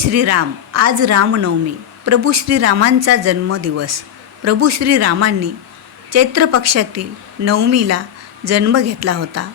श्रीराम. आज रामनवमी. प्रभू श्रीरामांचा जन्मदिवस. प्रभू श्रीरामांनी चैत्र पक्षातील नवमीला जन्म घेतला होता.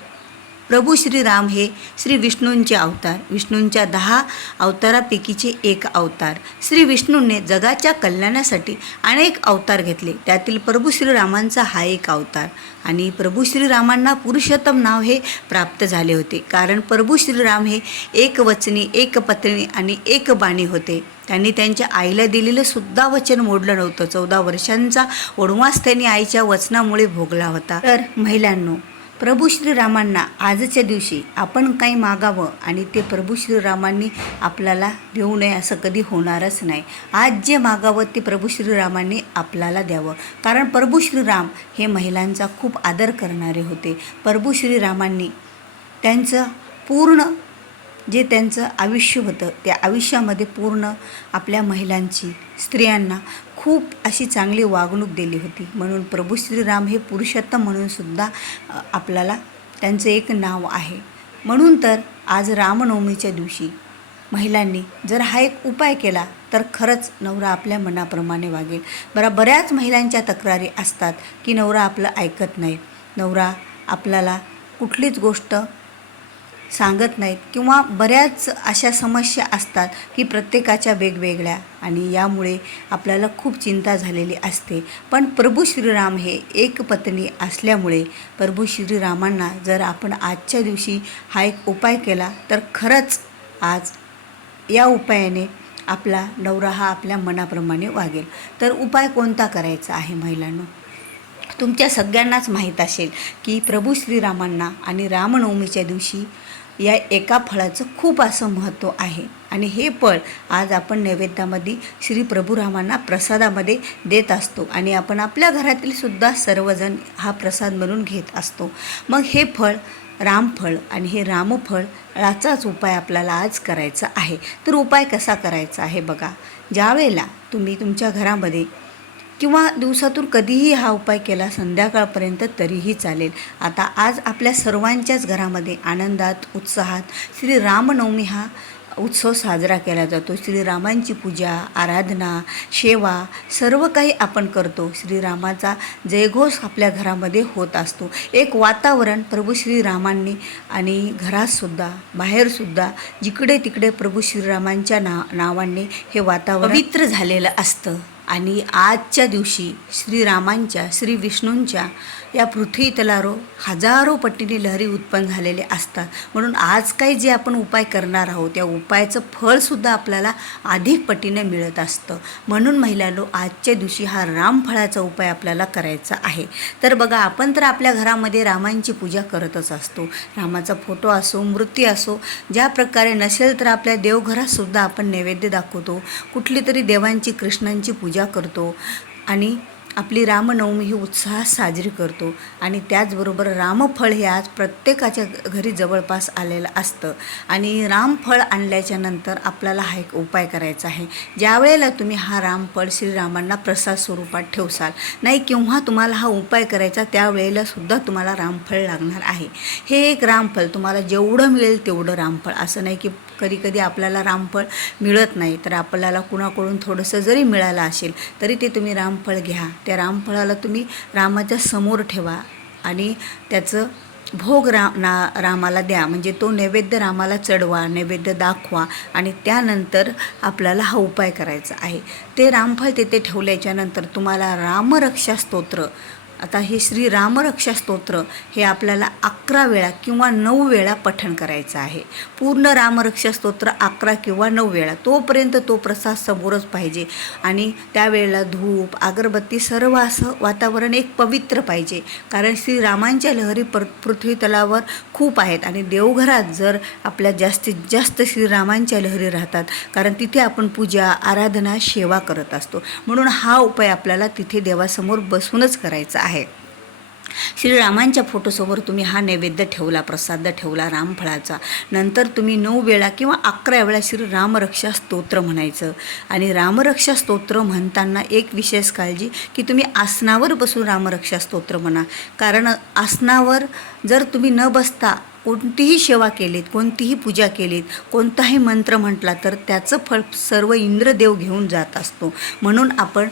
प्रभू श्रीराम हे श्री विष्णूंचे अवतार. विष्णूंच्या दहा अवतारापैकीचे एक अवतार. श्री विष्णूंने जगाच्या कल्याणासाठी अनेक अवतार घेतले. त्यातील प्रभू श्रीरामांचा हा एक अवतार. आणि प्रभू श्रीरामांना पुरुषोत्तम नाव हे प्राप्त झाले होते. कारण प्रभू श्रीराम हे एक वचनी एक पत्नी आणि एक बाणी होते. त्यांनी त्यांच्या आईला दिलेलं सुद्धा वचन मोडलं नव्हतं. चौदा वर्षांचा ओढवास त्यांनी आईच्या वचनामुळे भोगला होता. तर महिलांनो प्रभू श्रीरामांना आजच्या दिवशी आपण काही मागावं आणि ते प्रभू श्रीरामांनी आपल्याला देऊ नये असं कधी होणारच नाही. आज जे मागावं ते प्रभू श्रीरामांनी आपल्याला द्यावं. कारण प्रभू श्रीराम हे महिलांचा खूप आदर करणारे होते. प्रभू श्रीरामांनी त्यांचं पूर्ण जे त्यांचं आयुष्य होतं त्या आयुष्यामध्ये पूर्ण आपल्या महिलांची स्त्रियांना खूप अशी चांगली वागणूक दिली होती. म्हणून प्रभू श्रीराम हे पुरुषोत्तम म्हणून सुद्धा आपल्याला त्यांचं एक नाव आहे. म्हणून तर आज रामनवमीच्या दिवशी महिलांनी जर हा एक उपाय केला तर खरंच नवरा आपल्या मनाप्रमाणे वागेल. बरं बऱ्याच महिलांच्या तक्रारी असतात की नवरा आपलं ऐकत नाही. नवरा आपल्याला कुठलीच गोष्ट सांगत नाहीत किंवा बऱ्याच अशा समस्या असतात की प्रत्येकाच्या वेगवेगळ्या आणि यामुळे आपल्याला खूप चिंता झालेली असते. पण प्रभू श्रीराम हे एक पत्नी असल्यामुळे प्रभू श्रीरामांना जर आपण आजच्या दिवशी हा एक उपाय केला तर खरंच आज या उपायाने आपला नवरा हा आपल्या मनाप्रमाणे वागेल. तर उपाय कोणता करायचा आहे महिलांना? तुमच्या सगळ्यांनाच माहीत असेल की प्रभू श्रीरामांना आणि रामनवमीच्या दिवशी या एका फळाचं खूप असं महत्त्व आहे. आणि हे फळ आज आपण नैवेद्यामध्ये श्री प्रभुरामांना प्रसादामध्ये देत असतो. आणि आपण आपल्या घरातील सुद्धा सर्वजण हा प्रसाद म्हणून घेत असतो. मग हे फळ रामफळ आणि हे रामफळ याचाच उपाय आपल्याला आज करायचा आहे. तर उपाय कसा करायचा आहे बघा. ज्यावेळेला तुम्ही तुमच्या घरामध्ये किंवा दिवसातून कधीही हा उपाय केला संध्याकाळपर्यंत तरीही चालेल. आता आज आपल्या सर्वांच्याच घरामध्ये आनंदात उत्साहात श्री रामनवमी हा उत्सव साजरा केला जातो. श्रीरामांची पूजा आराधना सेवा सर्व काही आपण करतो. श्रीरामाचा जयघोष आपल्या घरामध्ये होत असतो. एक वातावरण प्रभू श्रीरामांनी आणि घरातसुद्धा बाहेरसुद्धा जिकडे तिकडे प्रभू श्रीरामांच्या ना नावांनी हे वातावरण पवित्र झालेलं असतं. आणि आजच्या दिवशी श्रीरामांच्या श्री विष्णूंच्या या पृथ्वी तलारो हजारो पटीने लहरी उत्पन्न झालेले असतात. म्हणून आज काही जे आपण उपाय करणार आहोत त्या उपायाचं फळसुद्धा आपल्याला अधिक पटीने मिळत असतं. म्हणून महिलांनो आजच्या दिवशी हा रामफळाचा उपाय आपल्याला करायचा आहे. तर बघा आपण तर आपल्या घरामध्ये रामांची पूजा करतच असतो. रामाचा फोटो असो मूर्ती असो ज्या प्रकारे नसेल तर आपल्या देवघरातसुद्धा आपण नैवेद्य दाखवतो. कुठली तरी देवांची कृष्णांची पूजा पूजा करतो. आणि आपली रामनवमी ही उत्साहात साजरी करतो आणि त्याचबरोबर रामफळ हे आज प्रत्येकाच्या घरी जवळपास आलेलं असतं. आणि रामफळ आणल्याच्या नंतर आपल्याला हा एक उपाय करायचा आहे. ज्या वेळेला तुम्ही हा रामफळ श्रीरामांना प्रसाद स्वरूपात ठेवसाल नाही किंवा तुम्हाला हा उपाय करायचा त्यावेळेला सुद्धा तुम्हाला रामफळ लागणार आहे. हे एक रामफळ तुम्हाला जेवढं मिळेल तेवढं रामफळ. असं नाही की कधी कधी आपल्याला रामफळ मिळत नाही तर आपल्याला कुणाकडून थोडंसं जरी मिळालं असेल तरी ते तुम्ही रामफळ घ्या. त्या रामफळाला तुम्ही रामाच्या समोर ठेवा आणि त्याचं भोग रा ना रामाला द्या. म्हणजे तो नैवेद्य रामाला चढवा नैवेद्य दाखवा आणि त्यानंतर आपल्याला हा उपाय करायचा आहे. ते रामफळ तिथे ठेवल्याच्यानंतर तुम्हाला रामरक्षा स्तोत्र आता हे श्री रामरक्षा स्तोत्र हे आपल्याला अकरा वेळा किंवा नऊ वेळा पठण करायचं आहे. पूर्ण रामरक्षा स्तोत्र अकरा किंवा नऊ वेळा. तोपर्यंत तो प्रसाद समोरच पाहिजे. आणि त्यावेळेला धूप अगरबत्ती सर्व असं वातावरण एक पवित्र पाहिजे. कारण श्रीरामांच्या लहरी पर पृथ्वी तलावर खूप आहेत. आणि देवघरात जर आपल्या जास्तीत जास्त श्रीरामांच्या लहरी राहतात. कारण तिथे आपण पूजा आराधना सेवा करत असतो. म्हणून हा उपाय आपल्याला तिथे देवासमोर बसूनच करायचा आहे. श्रीरामांच्या फोटोसमोर तुम्ही हा नैवेद्य ठेवला प्रसाद ठेवला रामफळाचा नंतर तुम्ही नऊ वेळा किंवा अकरा वेळा श्री रामरक्षा स्तोत्र म्हणायचं. आणि रामरक्षा स्तोत्र म्हणताना एक विशेष काळजी की तुम्ही आसनावर बसून रामरक्षा स्तोत्र म्हणा. कारण आसनावर जर तुम्ही न बसता कोणतीही सेवा केलीत कोणतीही पूजा केलीत कोणताही मंत्र म्हटला तर त्याचं फळ सर्व इंद्रदेव घेऊन जात असतो. म्हणून आपण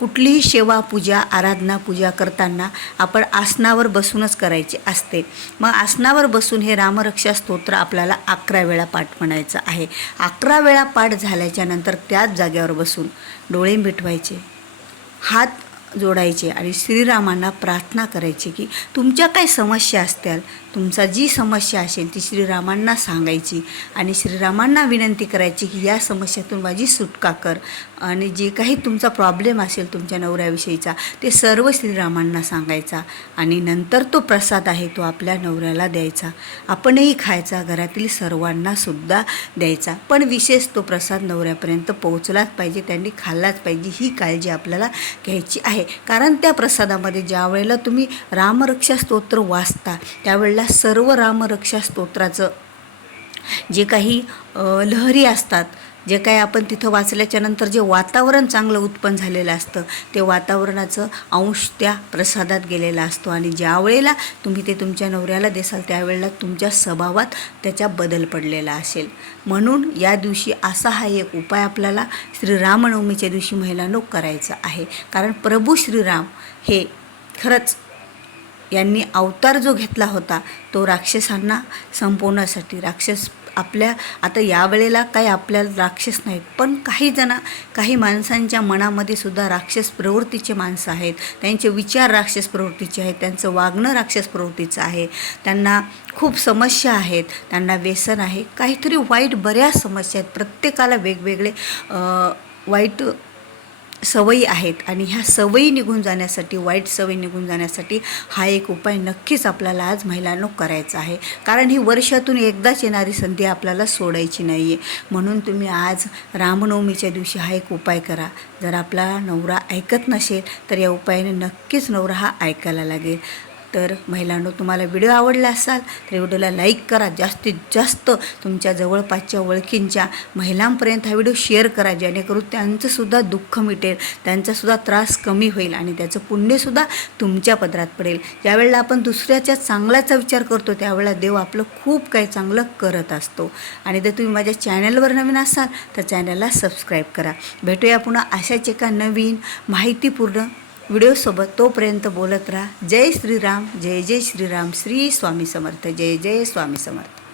कुठलीही सेवा पूजा आराधना पूजा करताना आपण आसनावर बसूनच करायची असते. मग आसनावर बसून हे रामरक्षा स्तोत्र आपल्याला अकरा वेळा पाठ म्हणायचं आहे. अकरा वेळा पाठ झाल्याच्यानंतर त्याच जागेवर बसून डोळे मिटवायचे. हात जोडायचे आणि श्रीरामांना प्रार्थना करायची की तुमच्या काय समस्या असतील तुमचा जी समस्या असेल ती श्रीरामांना सांगायची आणि श्रीरामांना विनंती करायची की या समस्यातून माझी सुटका कर आणि जे काही तुमचा प्रॉब्लेम असेल तुमच्या नवऱ्याविषयीचा ते सर्व श्रीरामांना सांगायचा आणि नंतर तो प्रसाद आहे तो आपल्या नवऱ्याला द्यायचा. आपणही खायचा घरातील सर्वांना सुद्धा द्यायचा. पण विशेष तो प्रसाद नवऱ्यापर्यंत पोहोचलाच पाहिजे त्यांनी खाल्लाच पाहिजे ही काळजी आपल्याला घ्यायची आहे. कारण त्या प्रसादामध्ये ज्या वेळेला तुम्ही रामरक्षा स्तोत्र वाचता त्यावेळेला सर्व रामरक्षा स्तोत्राचं जे काही लहरी असतात जे काय आपण तिथं वाचल्याच्या नंतर जे वातावरण चांगलं उत्पन्न झालेलं असतं ते वातावरणाचं अंश त्या प्रसादात गेलेला असतो. आणि ज्या वेळेला तुम्ही ते तुमच्या नवऱ्याला देसाल त्यावेळेला तुमच्या स्वभावात त्याचा बदल पडलेला असेल. म्हणून या दिवशी असा हा एक उपाय आपल्याला श्रीरामनवमीच्या दिवशी महिलांनो करायचा आहे. कारण प्रभू श्रीराम हे खरंच यांनी अवतार जो घेतला होता तो राक्षसांना संपवण्यासाठी राक्षस आपल्या आता यावेळेला काही आपल्याला राक्षस नाहीत पण काही जण काही माणसांच्या मनामध्ये सुद्धा राक्षस प्रवृत्तीचे माणसं आहेत. त्यांचे विचार राक्षस प्रवृत्तीचे आहेत त्यांचं वागणं राक्षस प्रवृत्तीचं आहे. त्यांना खूप समस्या आहेत त्यांना व्यसन आहे. काहीतरी वाईट बऱ्याच समस्या आहेत. प्रत्येकाला वेगवेगळे वाईट सवयी आहेत आणि ह्या सवयी निघून जाण्यासाठी वाईट सवयी निघून जाण्यासाठी हा एक उपाय नक्कीच आपल्याला आज महिलांनो करायचा आहे. कारण ही वर्षातून एकदाच येणारी संधी आपल्याला सोडायची नाही आहे म्हणून तुम्ही आज रामनवमीच्या दिवशी हा एक उपाय करा. जर आपला नवरा ऐकत नसेल तर या उपायाने नक्कीच नवरा हा ऐकायला लागेल. तर महिलांनो तुम्हाला व्हिडिओ आवडला असाल तर व्हिडिओला लाईक करा. जास्तीत जास्त तुमच्या जवळपासच्या ओळखींच्या महिलांपर्यंत हा व्हिडिओ शेअर करा जेणेकरून त्यांचंसुद्धा दुःख मिटेल त्यांचासुद्धा त्रास कमी होईल आणि त्याचं पुण्यसुद्धा तुमच्या पदरात पडेल. ज्यावेळेला आपण दुसऱ्याच्या चांगल्याचा विचार करतो त्यावेळेला देव आपलं खूप काही चांगलं करत असतो. आणि जर तुम्ही माझ्या चॅनलवर नवीन असाल तर चॅनलला सबस्क्राईब करा. भेटूया पुन्हा अशाच एका नवीन माहितीपूर्ण व्हिडिओसोबत तोपर्यंत बोलत राहा. जय श्रीराम जय जय श्रीराम. श्री स्वामी समर्थ जय जय स्वामी समर्थ.